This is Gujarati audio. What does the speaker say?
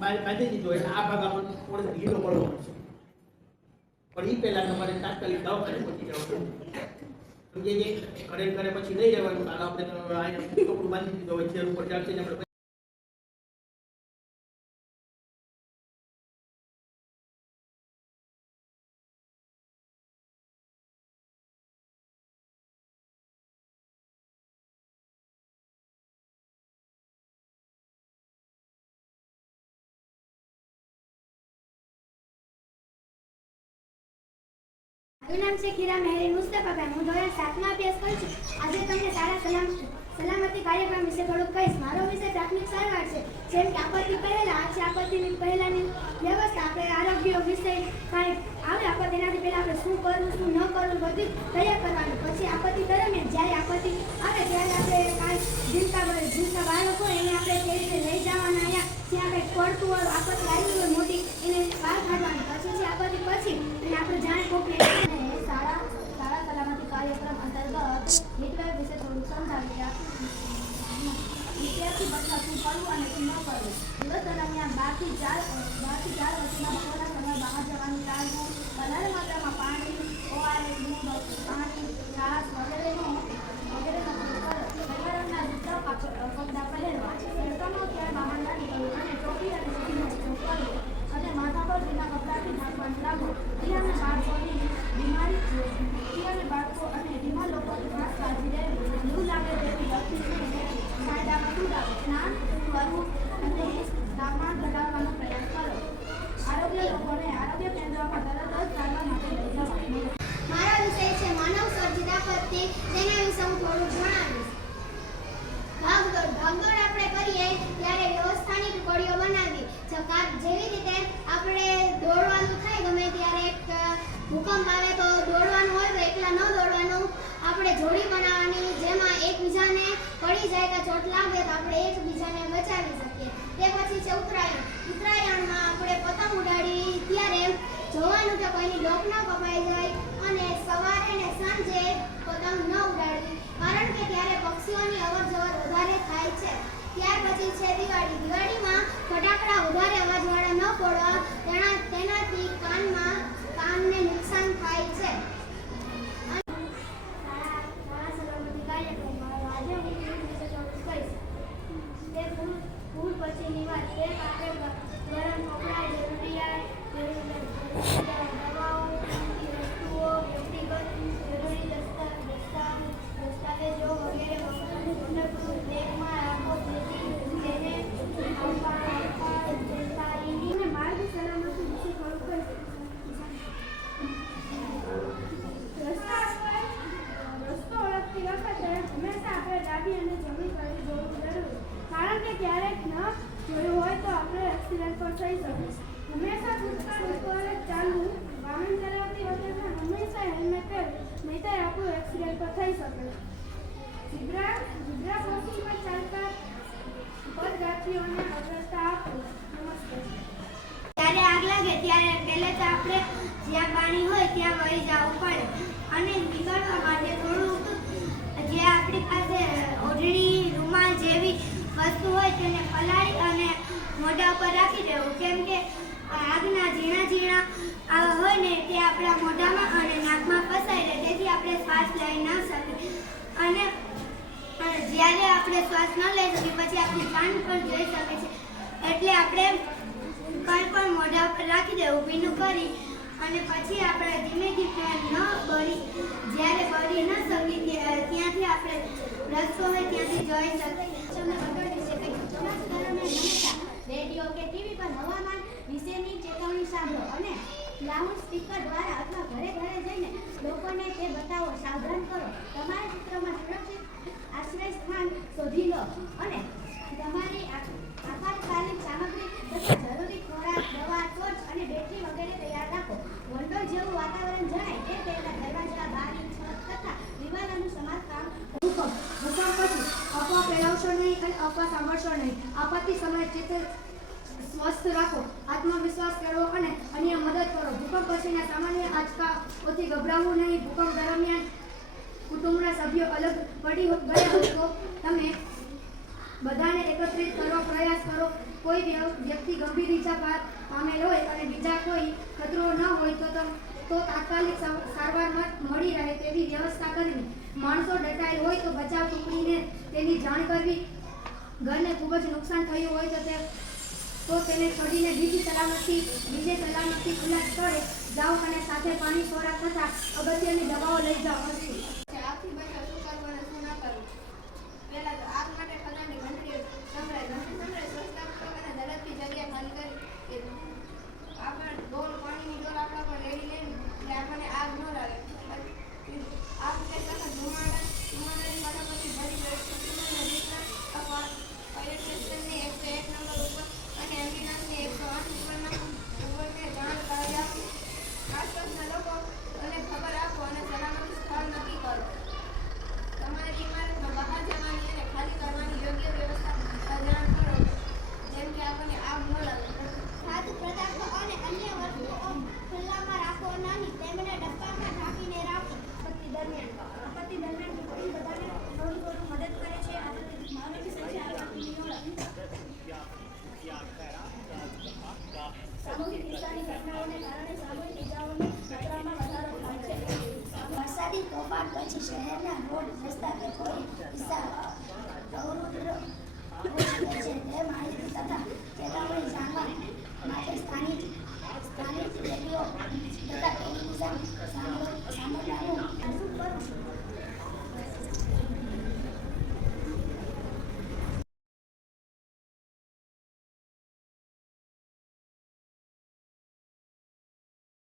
બાંધી દીધો એટલે આ ભાગ આપણને થોડો ઢીલો પડવો પણ એ પહેલા તમારે તાત્કાલિક દવાખાને પહોંચી જવું સમજે કરે કરે પછી નહીં રહેવાનું. કારણ આપણે કપડું બાંધી દીધો હોય, ચેર ઉપર ચાલશે મારું નામ છે ખીરા મહેરી મુસ્તફાભાઈ હું ધોરણ સાતમાં અભ્યાસ કરું છું. આજે તમને સારા સલામ સલામતી કાર્યક્રમ વિશે થોડુંક કહીશ. મારો વિષય પ્રાથમિક સારવાર છે. જેમ કે આપત્તિ પહેલા, આ છે આપત્તિની પહેલાની વ્યવસ્થા. આપણે આરોગ્ય વિષય કાંઈ આવે, આપત્તિ એનાથી પહેલાં આપણે શું કરવું, શું ન કરવું, બધું તૈયાર કરવાનું. પછી આપત્તિ દરમિયાન જ્યારે આપત્તિ આવે, ત્યારે આપણે કાંઈ જીવતા જીવતા બાળકો એને આપણે કેવી રીતે લઈ જવાના, અહીંયા જ્યાં કંઈક પડતું આપત્તિ આવી મોટી, એને બહાર કાઢવાની. પછી છે આપત્તિ પછી અને આપણે જાણે કોકને અને શાળા શાળા સલામતી કાર્યક્રમ અંતર્ગત હિટવેવ વિશે થોડું સમજાવી આપું વિદ્યાર્થી બસમાં શું કરવું અને ન કરવું દિવસ દરમિયાન બારથી ચાર બારથી ચાર વર્ષના બપોરના સમય બહાર જવાનું ટાળવું, વધારે માત્રામાં પાણી ઓઆરએસ દૂધ પાણી ઘાસ વગેરેનો વગેરેનો ઉપયોગ કરો. પરિવારના જૂતા કાપડ પહેરવા. તડકાનો ત્યારે બહાર ના નીકળવું અને ટોપી અને ટોપીનો ઉપયોગ કરવો. અને માથા પર ભીના કપડાથી ઢાંકવાનું એ અને બાળકોની બીમારી અને બાળકો અને ધીમા લોકોની ખાસ કાળજી લેવી. લૂ લાગે તેવી ફાયદામાં શું લાગે સ્નાન Thank you. ક્યારેક ન જોયું હોય તો આપણે એક્સિડન્ટ પર થઈ શકે હંમેશા ભૂતકાળ ચાલવું, વાહન ચલાવતી વખતે હંમેશા હેલ્મેટ પહેરવું નહીંતર આપણું એક્સિડન્ટ પર થઈ શકે. ઝીબ્રા ઝીબ્રા ક્રોસિંગ પર ચાલતા પદયાત્રીઓને અગ્રતા આપો. નમસ્તે. જ્યારે આગ લાગે ત્યારે પહેલે તો આપણે જ્યાં પાણી હોય ત્યાં વહી જવું પડે. અને નીકળવા માટે થોડુંક જે આપણી પાસે ઓઢણી વસ્તુ હોય તેને પલાળી અને મોઢા ઉપર રાખી દેવું. કેમ કે આગના ઝીણા ઝીણા હોય ને તે આપણા મોઢામાં અને નાકમાં ફસાઈ રહે, તેથી આપણે શ્વાસ લઈ ન શકીએ. અને જ્યારે આપણે શ્વાસ ન લઈ શકીએ, પછી આપણી કાન પણ જઈ શકે છે. એટલે આપણે કંઈ પણ મોઢા ઉપર રાખી દેવું, ભીનું કરી અને પછી આપણે ધીમે ધીમે ન બળી, જ્યારે બળી ન શકી ત્યાંથી આપણે રસ્તો હોય ત્યાંથી જોઈ શકીએ. તમે દરમિયાન હંમેશા રેડિયો કે ટીવી પર હવામાન વિશેની ચેતવણી સાંભળો અને લાઉડ સ્પીકર દ્વારા અથવા ઘરે ઘરે જઈને લોકોને તે બતાવો, સાવધાન કરો. તમારા ચિત્રમાં સુરક્ષિત આશ્રય સ્થાન શોધી લો અને સાંભળશો નહીં અને અફવા સાંભળશો નહીં. આપાતી સમય સમયે તે સ્વસ્થ રાખો, આત્મવિશ્વાસ કરો અને અન્ય મદદ કરો. ભૂકંપ પછીના સામાન્ય આંચકા ઓછી ગભરાવવું નહીં. ભૂકંપ દરમિયાન કુટુંબના સભ્યો અલગ પડી ગયા હો તો તમે બધાને એકત્રિત કરવા પ્રયાસ કરો. કોઈ વ્યક્તિ ગંભીર ઈજા પામેલ હોય અને બીજા કોઈ ખતરો ન હોય તો તો તાત્કાલિક સારવાર મળી રહે તેવી વ્યવસ્થા કરવી માણસો ડટાયેલ હોય તો બચાવ ટુકડીને તેની જાણ કરવી. ઘરને ખૂબ જ નુકસાન થયું હોય તો તે, તો તેને છોડીને બીજી સલામતી, બીજે સલામતી ખુલ્લા સ્થળે જાઓ અને સાથે પાણી ખોરાક થતા અગત્યની દવાઓ લઈ જાઓ. આગ માટે